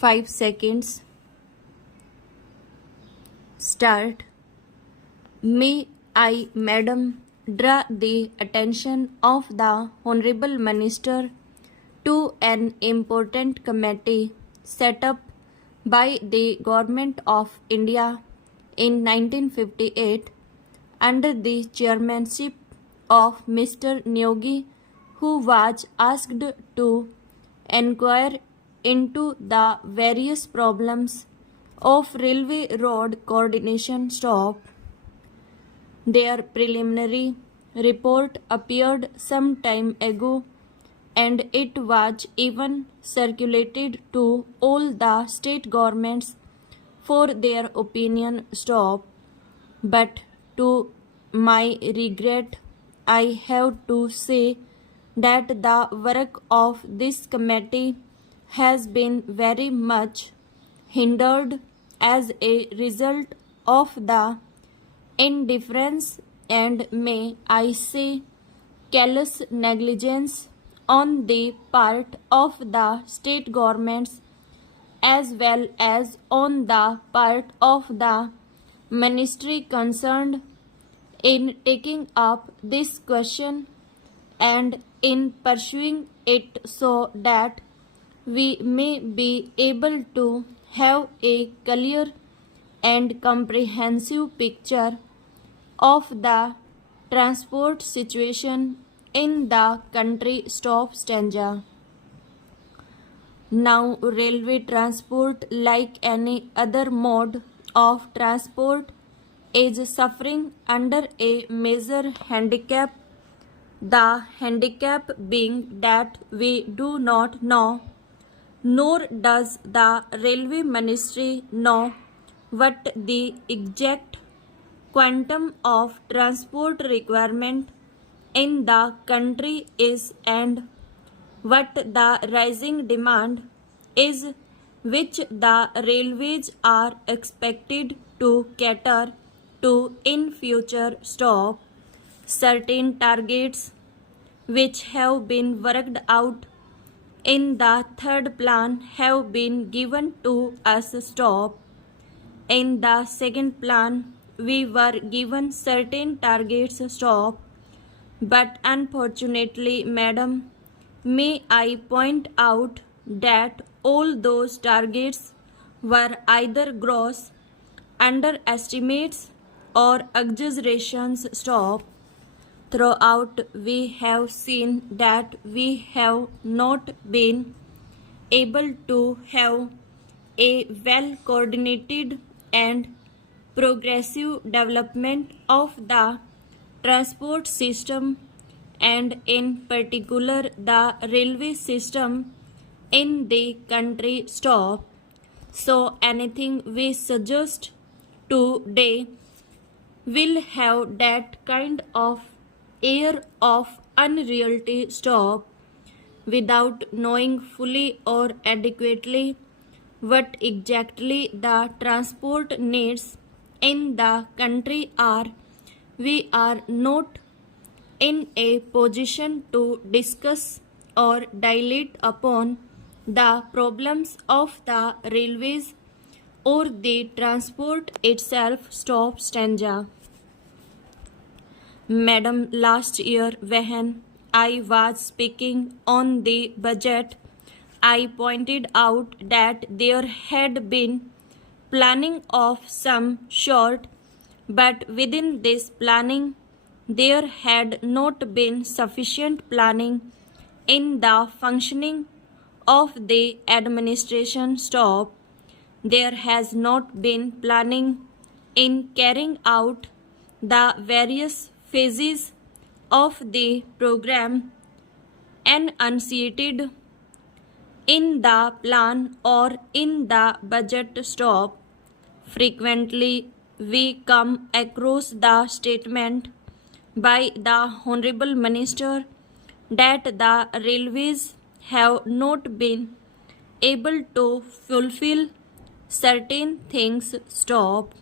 5 seconds. Start. May I, Madam, draw the attention of the Honorable Minister to an important committee set up by the Government of India in 1958 under the chairmanship of Mr. Nyogi, who was asked to inquire into the various problems of railway road coordination stop. Their preliminary report appeared some time ago, and it was even circulated to all the state governments for their opinion stop. But to my regret, I have to say that the work of this committee has been very much hindered as a result of the indifference and, may I say, callous negligence on the part of the state governments as well as on the part of the ministry concerned in taking up this question and in pursuing it so that we may be able to have a clear and comprehensive picture of the transport situation in the country. Stop stanza. Now, railway transport, like any other mode of transport, is suffering under a major handicap. The handicap being that we do not know, nor does the railway ministry know, what the exact quantum of transport requirement in the country is and what the rising demand is, which the railways are expected to cater to in future. Stop. Certain targets which have been worked out in the third plan have been given to us. Stop. In the second plan, we were given certain targets. Stop. But unfortunately, Madam, may I point out that all those targets were either gross underestimates or exaggerations. Stop. Throughout, we have seen that we have not been able to have a well coordinated and progressive development of the transport system, and in particular the railway system in the country. Stop. So anything we suggest today will have that kind of air of unreality. Stop. Without knowing fully or adequately what exactly the transport needs in the country are, we are not in a position to discuss or dilate upon the problems of the railways or the transport itself. Stop stanza. Madam, last year when I was speaking on the budget, I pointed out that there had been planning of some sort, but within this planning there had not been sufficient planning in the functioning of the administration. Stop. There has not been planning in carrying out the various phases of the program enunciated in the plan or in the budget. Stop. Frequently we come across the statement by the Honorable Minister that the railways have not been able to fulfill certain things. Stop.